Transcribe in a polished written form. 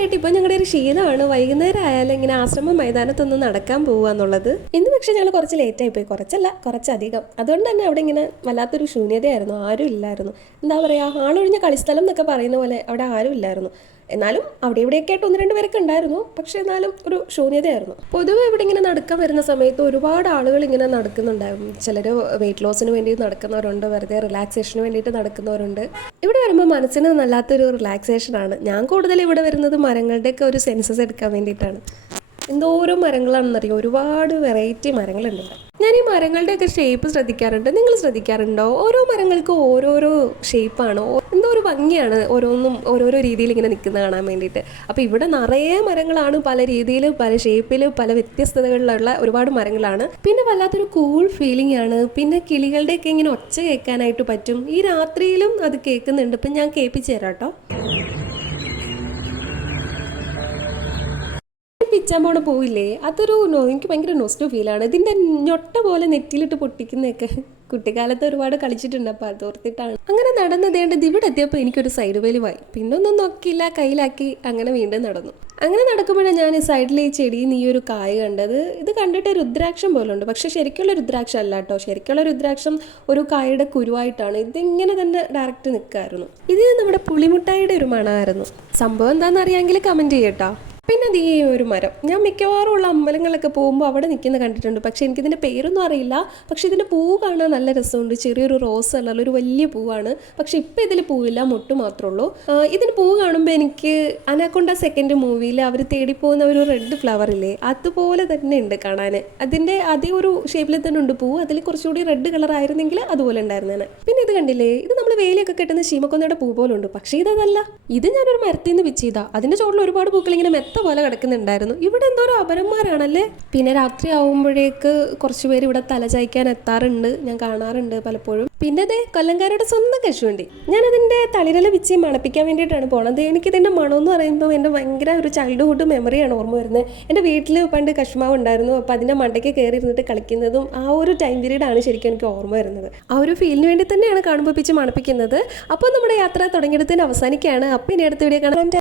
വർഷമായിട്ട് ഇപ്പോൾ ഞങ്ങളുടെ ഒരു ശീലമാണ് വൈകുന്നേരം ആയാലും ഇങ്ങനെ ആശ്രമ മൈതാനത്തൊന്ന് നടക്കാൻ പോകുക എന്നുള്ളത്. ഇന്ന് പക്ഷേ ഞങ്ങൾ കുറച്ച് ലേറ്റായി പോയി, കുറച്ചധികം. അതുകൊണ്ട് തന്നെ അവിടെ ഇങ്ങനെ വല്ലാത്തൊരു ശൂന്യതയായിരുന്നു, ആരും ഇല്ലായിരുന്നു. എന്താ പറയുക, ആളൊഴിഞ്ഞ കളിസ്ഥലം എന്നൊക്കെ പറയുന്ന പോലെ അവിടെ ആരും ഇല്ലായിരുന്നു. എന്നാലും അവിടെ ഇവിടെയൊക്കെ ആയിട്ട് 1-2 പേരൊക്കെ ഉണ്ടായിരുന്നു, പക്ഷെ എന്നാലും ഒരു ശൂന്യതയായിരുന്നു. പൊതുവെ ഇവിടെ ഇങ്ങനെ നടക്കാൻ വരുന്ന സമയത്ത് ഒരുപാട് ആളുകൾ ഇങ്ങനെ നടക്കുന്നുണ്ടായിരുന്നു. ചിലർ വെയിറ്റ് ലോസിന് വേണ്ടി നടക്കുന്നവരുണ്ട്, വെറുതെ റിലാക്സേഷന് വേണ്ടിയിട്ട് നടക്കുന്നവരുണ്ട്. ഇവിടെ വരുമ്പോൾ മനസ്സിന് നല്ലാത്തൊരു റിലാക്സേഷനാണ്. ഞാൻ കൂടുതൽ ഇവിടെ വരുന്നത് മരങ്ങളുടെയൊക്കെ ഒരു സെൻസസ് എടുക്കാൻ വേണ്ടിയിട്ടാണ്. എന്തോരോ മരങ്ങളാണെന്നറിയോ, ഒരുപാട് വെറൈറ്റി മരങ്ങളുണ്ട്. ഞാൻ ഈ മരങ്ങളുടെയൊക്കെ ഷേപ്പ് ശ്രദ്ധിക്കാറുണ്ട്. നിങ്ങൾ ശ്രദ്ധിക്കാറുണ്ടോ? ഓരോ മരങ്ങൾക്കും ഓരോരോ ഷേപ്പാണ്, എന്തോ ഒരു ഭംഗിയാണ് ഓരോന്നും ഓരോരോ രീതിയിൽ ഇങ്ങനെ നിൽക്കുന്ന കാണാൻ വേണ്ടിയിട്ട്. അപ്പോൾ ഇവിടെ നിറയെ മരങ്ങളാണ്, പല രീതിയിൽ, പല ഷേപ്പിൽ, പല വ്യത്യസ്തതകളിലുള്ള ഒരുപാട് മരങ്ങളാണ്. പിന്നെ വല്ലാത്തൊരു കൂൾ ഫീലിംഗ് ആണ്. പിന്നെ കിളികളുടെയൊക്കെ ഇങ്ങനെ ഒച്ച കേൾക്കാനായിട്ട് പറ്റും. ഈ രാത്രിയിലും അത് കേൾക്കുന്നുണ്ട്. ഇപ്പം ഞാൻ കേൾപ്പിച്ചു തരാം കേട്ടോ. പിച്ചാൻ പോണ പോയില്ലേ, അതൊരു എനിക്ക് ഭയങ്കര നോസ്റ്റോ ഫീലാണ്. ഇതിൻ്റെ ഞൊട്ട പോലെ നെറ്റിലിട്ട് പൊട്ടിക്കുന്നതൊക്കെ കുട്ടിക്കാലത്ത് ഒരുപാട് കളിച്ചിട്ടുണ്ട്. അപ്പോൾ അതോർത്തിട്ടാണ് അങ്ങനെ നടന്നതേണ്ടത്. ഇവിടെ എത്തിയപ്പോൾ എനിക്കൊരു സൈഡ് വേലുമായി, പിന്നൊന്നും നോക്കിയില്ല, കയ്യിലാക്കി അങ്ങനെ വീണ്ടും നടന്നു. അങ്ങനെ നടക്കുമ്പോഴാണ് ഞാൻ സൈഡിൽ ഈ ചെടിയിൽ നിന്ന് ഈ ഒരു കായ് കണ്ടത്. ഇത് കണ്ടിട്ട് രുദ്രാക്ഷം പോലെ ഉണ്ട്, പക്ഷെ ശരിക്കുള്ള രുദ്രാക്ഷം അല്ല കേട്ടോ. ശരിക്കുള്ള രുദ്രാക്ഷം ഒരു കായയുടെ കുരുവായിട്ടാണ്. ഇതിങ്ങനെ തന്നെ ഡയറക്റ്റ് നിൽക്കായിരുന്നു. ഇത് നമ്മുടെ പുളിമുട്ടായിയുടെ ഒരു മണമായിരുന്നു. സംഭവം എന്താണെന്ന് അറിയാമെങ്കിൽ കമൻറ്റ് ചെയ്യട്ടോ. പിന്നെ ഈ ഒരു മരം ഞാൻ മിക്കവാറും ഉള്ള അമ്പലങ്ങളിലൊക്കെ പോകുമ്പോൾ അവിടെ നിൽക്കുന്ന കണ്ടിട്ടുണ്ട്, പക്ഷേ എനിക്കിതിൻ്റെ പേരൊന്നും അറിയില്ല. പക്ഷേ ഇതിൻ്റെ പൂവ് കാണാൻ നല്ല രസമുണ്ട്. ചെറിയൊരു റോസ് കളറിൽ ഒരു വലിയ പൂവാണ്. പക്ഷെ ഇപ്പം ഇതിൽ പൂവില്ല, മൊട്ട് മാത്രമേ ഉള്ളൂ. ഇതിന് പൂവ് കാണുമ്പോൾ എനിക്ക് അനാക്കൊണ്ട സെക്കൻഡ് മൂവിയിൽ അവർ തേടിപ്പോകുന്ന ഒരു റെഡ് ഫ്ലവർ ഇല്ലേ, അതുപോലെ തന്നെ ഉണ്ട് കാണാൻ. അതിൻ്റെ അതേ ഒരു ഷേപ്പിൽ തന്നെ ഉണ്ട് പൂവ്. അതിൽ കുറച്ചുകൂടി റെഡ് കളർ ആയിരുന്നെങ്കിൽ അതുപോലെ ഉണ്ടായിരുന്നേനെ. പിന്നെ ഇത് കണ്ടില്ലേ, ഇത് നമ്മൾ വേലിയൊക്കെ കെട്ടുന്ന ശീമക്കൊന്നയുടെ പൂ പോലെ ഉണ്ട്, പക്ഷേ ഇതല്ല. ഇത് ഞാനൊരു മരത്തിൽ നിന്ന് വെച്ച് ചെയ്താ. അതിൻ്റെ ചോട്ടിൽ ഒരുപാട് പൂക്കൾ ഇങ്ങനെ മെത്ത പോലെ കിടക്കുന്നുണ്ടായിരുന്നു. ഇവിടെ എന്തോരോ അപരന്മാരാണല്ലേ. പിന്നെ രാത്രി ആവുമ്പോഴേക്ക് കുറച്ച് പേര് ഇവിടെ തലചായ്ക്കാൻ എത്താറുണ്ട്, ഞാൻ കാണാറുണ്ട് പലപ്പോഴും. പിന്നെ അതെ കൊല്ലംകാരുടെ സ്വന്തം കശുവണ്ടി. ഞാൻ അതിൻ്റെ തളിരല വിച്ച് മണപ്പിക്കാൻ വേണ്ടിയിട്ടാണ് പോണത്. എനിക്കിതിൻ്റെ മണം എന്ന് പറയുമ്പോൾ എൻ്റെ ഭയങ്കര ഒരു ചൈൽഡ്ഹുഡ് മെമ്മറിയാണ് ഓർമ്മ വരുന്നത്. എൻ്റെ വീട്ടിൽ പണ്ട് കശുമാവ് ഉണ്ടായിരുന്നു, അപ്പോൾ അതിൻ്റെ മണ്ടയ്ക്ക് കയറി ഇരുന്നിട്ട് കളിക്കുന്നതും ആ ഒരു ടൈം പീരീഡാണ് ശരിക്കും എനിക്ക് ഓർമ്മ വരുന്നത്. ആ ഒരു ഫീലിന് വേണ്ടി തന്നെയാണ് കാണുമ്പോൾ പിച്ച് മണപ്പിക്കുന്നത്. അപ്പോൾ നമ്മുടെ യാത്ര തുടങ്ങിയിടത്തിന് അവസാനിക്കുകയാണ്. അപ്പോൾ ഇനി അടുത്ത വീഡിയോ കാണാം.